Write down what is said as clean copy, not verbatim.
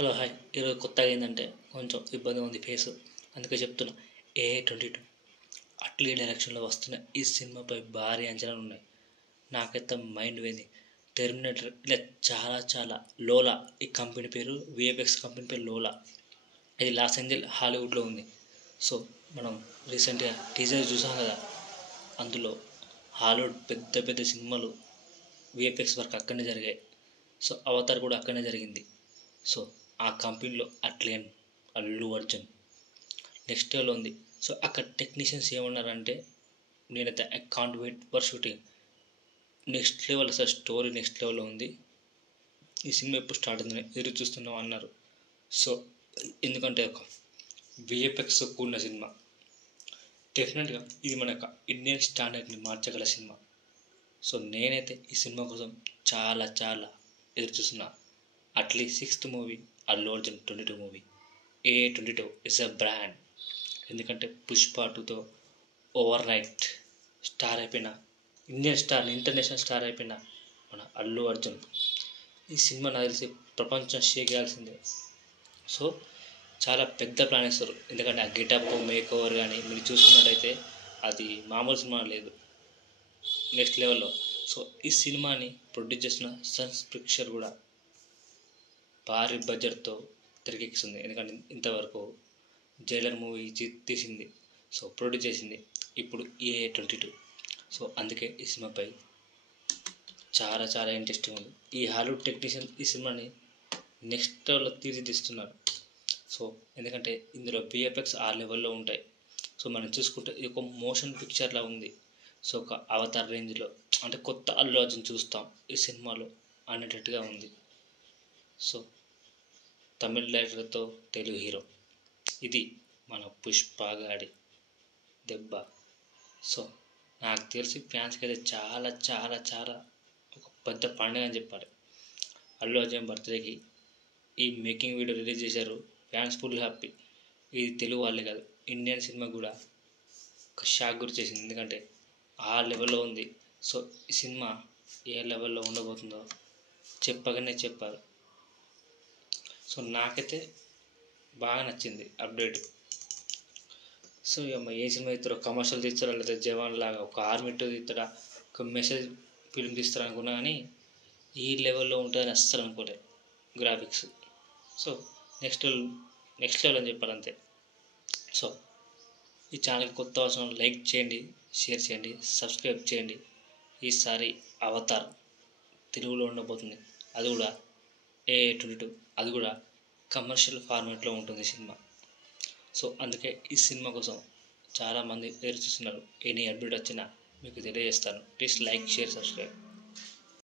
Hello hi. ఈరోజు కొత్తగా ఏంటంటే కొంచెం ఇబ్బందిగా ఉంది ఫేసు, అందుకే చెప్తున్నా. AA22 అట్లీ డైరెక్షన్లో వస్తున్న ఈ సినిమాపై భారీ అంచనాలు ఉన్నాయి. నాకైతే మైండ్ పోయింది. టెర్మినేటర్ ఇలా చాలా లోలా, ఈ కంపెనీ పేరు విఎఫ్ఎక్స్ కంపెనీ పేరు లోలా. ఇది లాస్ ఏంజల్ హాలీవుడ్లో ఉంది. సో మనం రీసెంట్గా టీజర్ చూసాం కదా, అందులో హాలీవుడ్ పెద్ద సినిమాలు విఎఫ్ఎక్స్ వర్క్ అక్కడనే జరిగాయి. సో అవతార్ కూడా అక్కడనే జరిగింది. సో ఆ కంపెనీలో అట్లేన్ అల్లు అర్జున్ నెక్స్ట్ లెవెల్ ఉంది. సో అక్కడ టెక్నీషియన్స్ ఏమన్నారంటే, నేనైతే I can't wait for shooting, next level, అసలు స్టోరీ నెక్స్ట్ లెవెల్లో ఉంది, ఈ సినిమా ఎప్పుడు స్టార్ట్ అవుతుందని ఎదురు చూస్తున్నాం అన్నారు. సో ఎందుకంటే ఒక విఎఫ్ఎక్స్ కూడిన సినిమా, డెఫినెట్గా ఇది మన ఇండియన్ స్టాండర్డ్ని మార్చగల సినిమా. సో నేనైతే ఈ సినిమా కోసం చాలా ఎదురు చూస్తున్నా. Atlee 6th movie Allu Arjun 22 movie AA22 is a brand. ఎందుకంటే పుష్ప 2తో ఓవర్ నైట్ స్టార్ అయిపోయిన ఇండియన్ స్టార్, ఇంటర్నేషనల్ స్టార్ అయిపోయిన మన అల్లు అర్జున్ ఈ సినిమా నాకు తెలిసి ప్రపంచం షేక్ చేయాల్సిందే. సో చాలా పెద్ద ప్లాన్ వేస్తారు. ఎందుకంటే ఆ గెటప్ మేక్ ఓవర్ కానీ మీరు చూసుకున్నట్టయితే అది మామూలు సినిమా లేదు, నెక్స్ట్ లెవెల్లో. సో ఈ సినిమాని ప్రొడ్యూస్ చేసిన సన్స్ పిక్చర్ కూడా భారీ బడ్జెట్తో తెరకెక్కిస్తుంది. ఎందుకంటే ఇంతవరకు జైలర్ మూవీ తీసింది, సో ప్రొడ్యూస్ చేసింది, ఇప్పుడు AA22. సో అందుకే ఈ సినిమాపై చాలా ఇంట్రెస్టింగ్ ఉంది. ఈ హాలీవుడ్ టెక్నీషియన్ ఈ సినిమాని నెక్స్ట్ లెవెల్లో తీర్చిదిస్తున్నారు. సో ఎందుకంటే ఇందులో విఎఫ్ఎక్స్ ఆ లెవెల్లో ఉంటాయి. సో మనం చూసుకుంటే ఇది ఒక మోషన్ పిక్చర్లా ఉంది. సో ఒక అవతార్ రేంజ్లో, అంటే కొత్త అల్లు అర్జున్ చూస్తాం ఈ సినిమాలో అనేటట్టుగా ఉంది. సో తమిళ డైరెక్టర్తో తెలుగు హీరో, ఇది మన పుష్ప గాడి దెబ్బ. సో నాకు తెలిసి ఫ్యాన్స్కి అయితే చాలా ఒక పెద్ద పండుగ అని చెప్పాలి. అల్లు అర్జున్ బర్త్డేకి ఈ మేకింగ్ వీడియో రిలీజ్ చేశారు. Fans full happy. ఇది తెలుగు వాళ్ళే కాదు, ఇండియన్ సినిమా కూడా ఒక షాక్ గురి చేసింది. ఎందుకంటే ఆ లెవెల్లో ఉంది. సో ఈ సినిమా ఏ లెవెల్లో ఉండబోతుందో చెప్పగానే చెప్పారు. సో నాకైతే బాగా నచ్చింది అప్డేట్. సో ఇక ఏ సినిమా తీస్తారో, కమర్షియల్ తీస్తారా లేదా జవాన్ లాగా ఒక ఆర్మీ టూ తీస్తారా, ఒక మెసేజ్ ఫిల్మ్ తీస్తారా అనుకున్నా, కానీ ఈ లెవెల్లో ఉంటుందని అస్సలు అనుకోలేదు గ్రాఫిక్స్. సో నెక్స్ట్ లెవెల్ అని చెప్పారు అంతే. సో ఈ ఛానల్ కొత్త అవసరం లైక్ చేయండి, షేర్ చేయండి, సబ్స్క్రైబ్ చేయండి. ఈసారి అవతార్ తెలుగులో ఉండబోతుంది, అది కూడా AA22, అది కూడా కమర్షియల్ ఫార్మాట్లో ఉంటుంది సినిమా. సో అందుకే ఈ సినిమా కోసం చాలామంది ఎదురు చూస్తున్నారు. ఎనీ అప్డేట్ వచ్చినా మీకు తెలియజేస్తాను. Please like, share, subscribe.